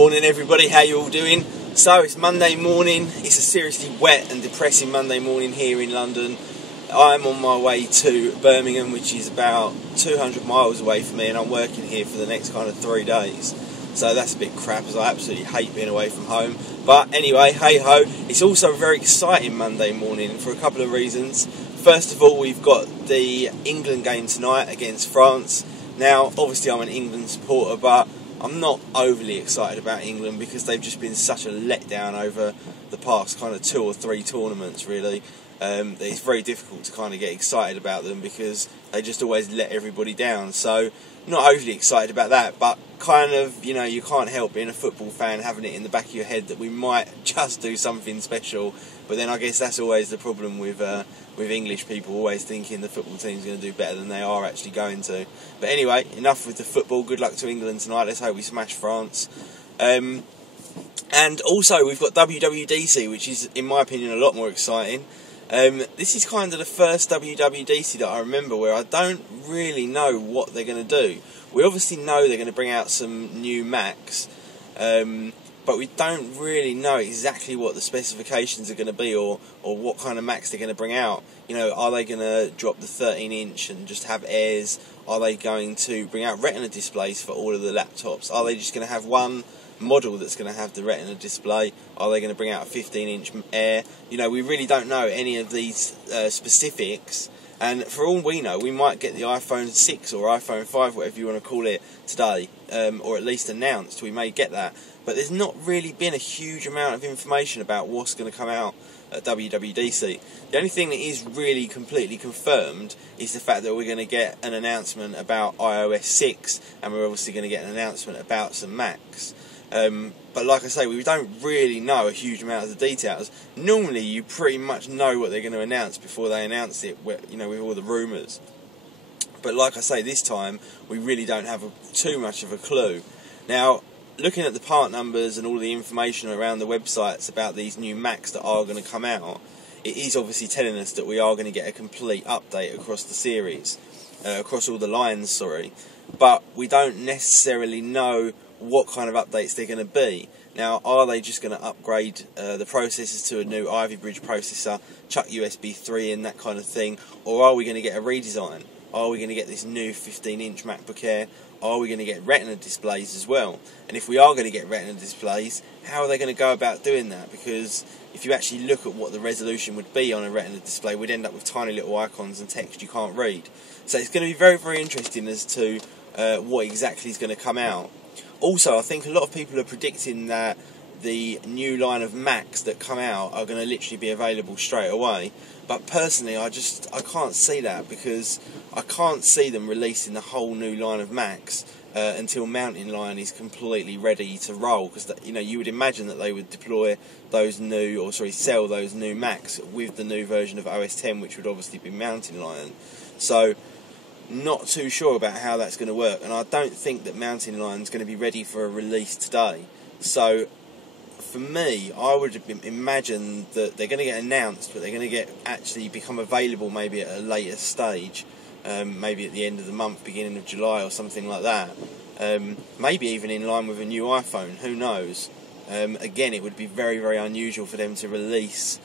Morning everybody, how you all doing? So it's Monday morning, it's a seriously wet and depressing Monday morning here in London. I'm on my way to Birmingham, which is about 200 miles away from me, and I'm working here for the next kind of 3 days. So that's a bit crap, as I absolutely hate being away from home. But anyway, hey ho, it's also a very exciting Monday morning for a couple of reasons. First of all, we've got the England game tonight against France. Now, obviously I'm an England supporter, but I'm not overly excited about England because they've just been such a letdown over the past kind of 2 or 3 tournaments, really. It's very difficult to kind of get excited about them because they just always let everybody down. So, not overly excited about that, but kind of, you know, you can't help being a football fan having it in the back of your head that we might just do something special. But then I guess that's always the problem with English people, always thinking the football team's going to do better than they are actually going to. But anyway, enough with the football. Good luck to England tonight. Let's hope we smash France. And also we've got WWDC, which is, in my opinion, a lot more exciting. This is kind of the first WWDC that I remember where I don't really know what they're going to do. We obviously know they're going to bring out some new Macs, but we don't really know exactly what the specifications are going to be or what kind of Macs they're going to bring out. You know, are they going to drop the 13-inch and just have Airs? Are they going to bring out Retina displays for all of the laptops? Are they just going to have one model that's going to have the Retina display? Are they going to bring out a 15-inch Air? You know, we really don't know any of these specifics, and for all we know, we might get the iPhone 6 or iPhone 5, whatever you want to call it, today, or at least announced. We may get that, but there's not really been a huge amount of information about what's going to come out at WWDC. The only thing that is really completely confirmed is the fact that we're going to get an announcement about iOS 6, and we're obviously going to get an announcement about some Macs. But like I say, we don't really know a huge amount of the details. Normally you pretty much know what they're going to announce before they announce it, you know, with all the rumours. But like I say, this time we really don't have too much of a clue. Now, looking at the part numbers and all the information around the websites about these new Macs that are going to come out, it is obviously telling us that we are going to get a complete update across the series, across all the lines, sorry. But we don't necessarily know what kind of updates they're going to be. Now, are they just going to upgrade the processors to a new Ivy Bridge processor, chuck USB 3 in, that kind of thing, or are we going to get a redesign? Are we going to get this new 15-inch MacBook Air? Are we going to get Retina displays as well? And if we are going to get Retina displays, how are they going to go about doing that? Because if you actually look at what the resolution would be on a Retina display, we'd end up with tiny little icons and text you can't read. So it's going to be very, very interesting as to what exactly is going to come out. Also, I think a lot of people are predicting that the new line of Macs that come out are going to literally be available straight away. But personally, I can't see that, because I can't see them releasing the whole new line of Macs until Mountain Lion is completely ready to roll. Because, you know, you would imagine that they would deploy those new, or sorry, sell those new Macs with the new version of OS X, which would obviously be Mountain Lion. So, not too sure about how that's going to work, and I don't think that Mountain Lion's going to be ready for a release today. So for me, I would imagine that they're going to get announced, but they're going to actually become available maybe at a later stage, maybe at the end of the month, beginning of July or something like that. Maybe even in line with a new iPhone, who knows. Again, it would be very, very unusual for them to release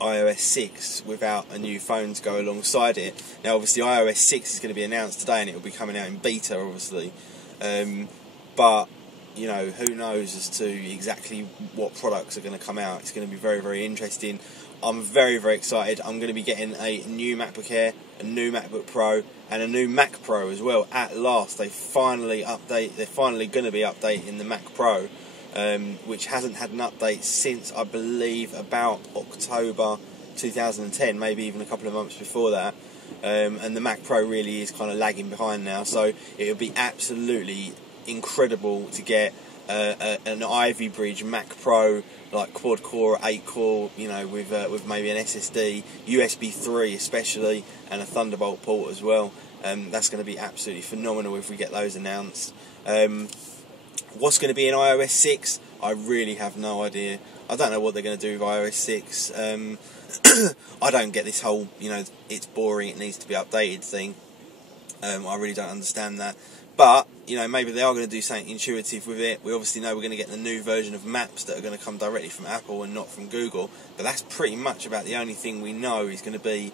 iOS 6 without a new phone to go alongside it. Now, obviously, iOS 6 is going to be announced today, and it will be coming out in beta, obviously. But, you know, who knows as to exactly what products are going to come out. It's going to be very, very interesting. I'm very, very excited. I'm going to be getting a new MacBook Air, a new MacBook Pro, and a new Mac Pro as well. At last, they're finally going to be updating the Mac Pro. Which hasn't had an update since, I believe, about October 2010, maybe even a couple of months before that. And the Mac Pro really is kind of lagging behind now, so it would be absolutely incredible to get an Ivy Bridge Mac Pro, like quad-core, 8-core, you know, with maybe an SSD, USB 3 especially, and a Thunderbolt port as well. That's going to be absolutely phenomenal if we get those announced. What's going to be in iOS 6? I really have no idea. I don't know what they're going to do with iOS 6. I don't get this whole, you know, it's boring, it needs to be updated thing. I really don't understand that. But you know, maybe they are going to do something intuitive with it. We obviously know we're going to get the new version of Maps that are going to come directly from Apple and not from Google, but that's pretty much about the only thing we know is going to be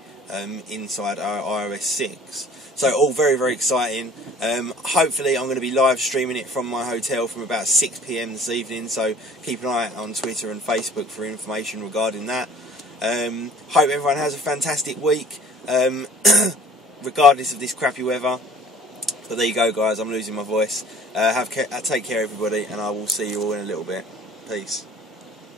inside our iOS 6. So all very, very exciting. Hopefully I'm going to be live streaming it from my hotel from about 6 PM this evening, so keep an eye out on Twitter and Facebook for information regarding that. Hope everyone has a fantastic week, regardless of this crappy weather. But there you go, guys, I'm losing my voice. Take care, everybody, and I will see you all in a little bit. Peace.